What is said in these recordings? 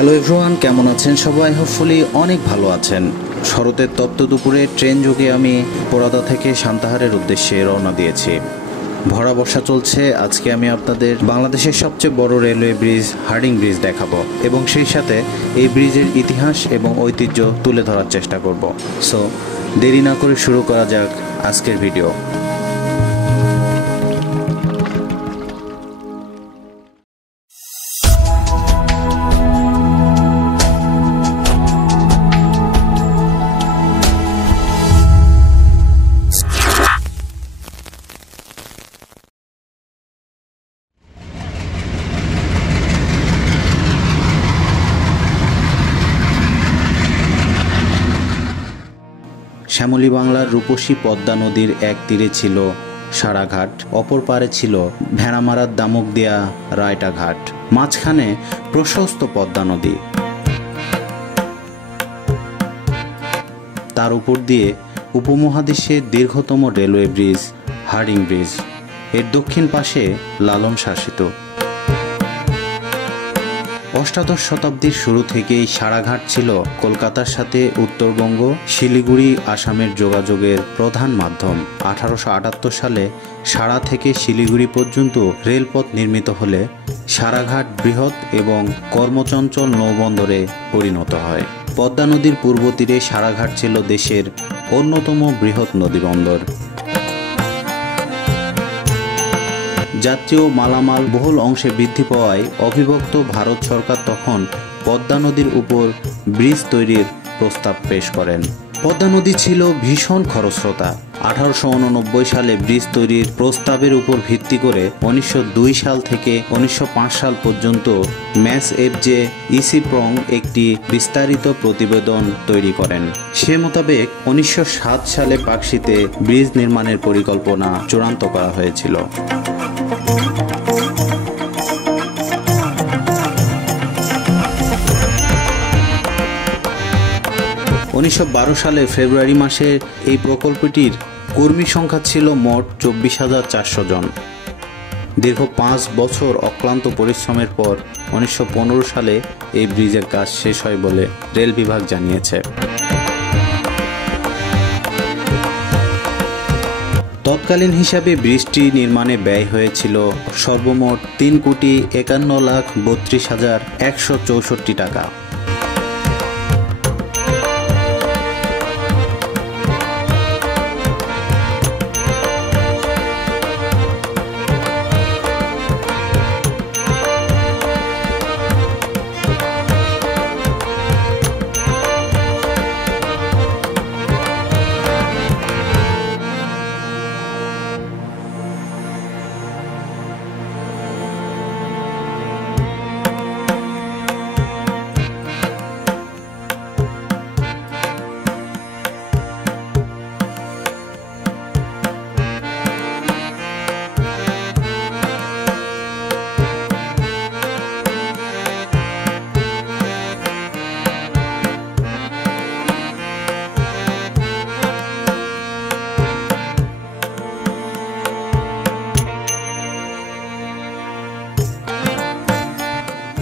Hello everyone, কেমন আছেন সবাই? হোপফুলি অনেক ভালো আছেন। শরতের তপ্ত দুপুরে ট্রেন যোগে আমি পোড়াদা থেকে সান্তাহারের উদ্দেশ্যে রওনা দিয়েছি। ভরা বর্ষা চলছে। আজকে আমি আপনাদের বাংলাদেশের সবচেয়ে বড় রেলওয়ে ব্রিজ হার্ডিং ব্রিজ দেখাবো এবং সেই সাথে এই ব্রিজের ইতিহাস এবং ঐতিহ্য তুলে ধরার চেষ্টা করব। সো দেরি না করে শুরু করা যাক আজকের ভিডিও। শ্যামলী বাংলার রূপসী পদ্মা নদীর এক তীরে ছিল সারাঘাট, অপর পারে ছিল ভেড়ামারার দামুক দেয়া রায়টা ঘাট, মাঝখানে প্রশস্ত পদ্মা নদী। তার উপর দিয়ে উপমহাদেশের দীর্ঘতম রেলওয়ে ব্রিজ হার্ডিং ব্রিজ। এর দক্ষিণ পাশে লালন শাসিত। অষ্টাদশ শতাব্দীর শুরু থেকেই সারাঘাট ছিল কলকাতার সাথে উত্তরবঙ্গ, শিলিগুড়ি, আসামের যোগাযোগের প্রধান মাধ্যম। 1878 সালে সারা থেকে শিলিগুড়ি পর্যন্ত রেলপথ নির্মিত হলে সারাঘাট বৃহৎ এবং কর্মচঞ্চল নৌবন্দরে পরিণত হয়। পদ্মা নদীর পূর্ব তীরে সারাঘাট ছিল দেশের অন্যতম বৃহৎ নদীবন্দর। যাত্রী ও মালামাল বহুল অংশে বৃদ্ধি পাওয়ায় অবিভক্ত ভারত সরকার তখন পদ্মা নদীর উপর ব্রিজ তৈরির প্রস্তাব পেশ করেন। পদ্মা নদী ছিল ভীষণ খরস্রোতা। 1889 সালে ব্রিজ তৈরির প্রস্তাবের উপর ভিত্তি করে 1902 সাল থেকে 1905 সাল পর্যন্ত ম্যাস এফজে ইসিপ্রং একটি বিস্তারিত প্রতিবেদন তৈরি করেন। সে মোতাবেক 1907 সালে পাকশিতে ব্রিজ নির্মাণের পরিকল্পনা চূড়ান্ত করা হয়েছিল। 1912 সালে ফেব্রুয়ারি মাসে এই প্রকল্পটির কর্মী সংখ্যা ছিল মোট 24,400 জন। দীর্ঘ 5 বছর অক্লান্ত পরিশ্রমের পর 1915 সালে এই ব্রিজের কাজ শেষ হয় বলে রেল বিভাগ জানিয়েছে। তৎকালীন হিসাবে ব্রিজটি নির্মাণে ব্যয় হয়েছিল সর্বমোট 3,51,32,164 টাকা।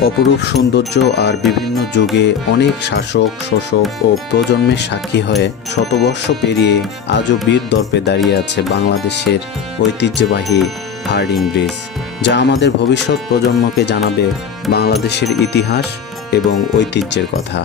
অপরূপ সৌন্দর্য আর বিভিন্ন যুগে অনেক শাসক, শোষক ও প্রজন্মের সাক্ষী হয়ে শতবর্ষ পেরিয়ে আজও বীর দর্পে দাঁড়িয়ে আছে বাংলাদেশের ঐতিহ্যবাহী হার্ডিং ব্রিজ, যা আমাদের ভবিষ্যৎ প্রজন্মকে জানাবে বাংলাদেশের ইতিহাস এবং ঐতিহ্যের কথা।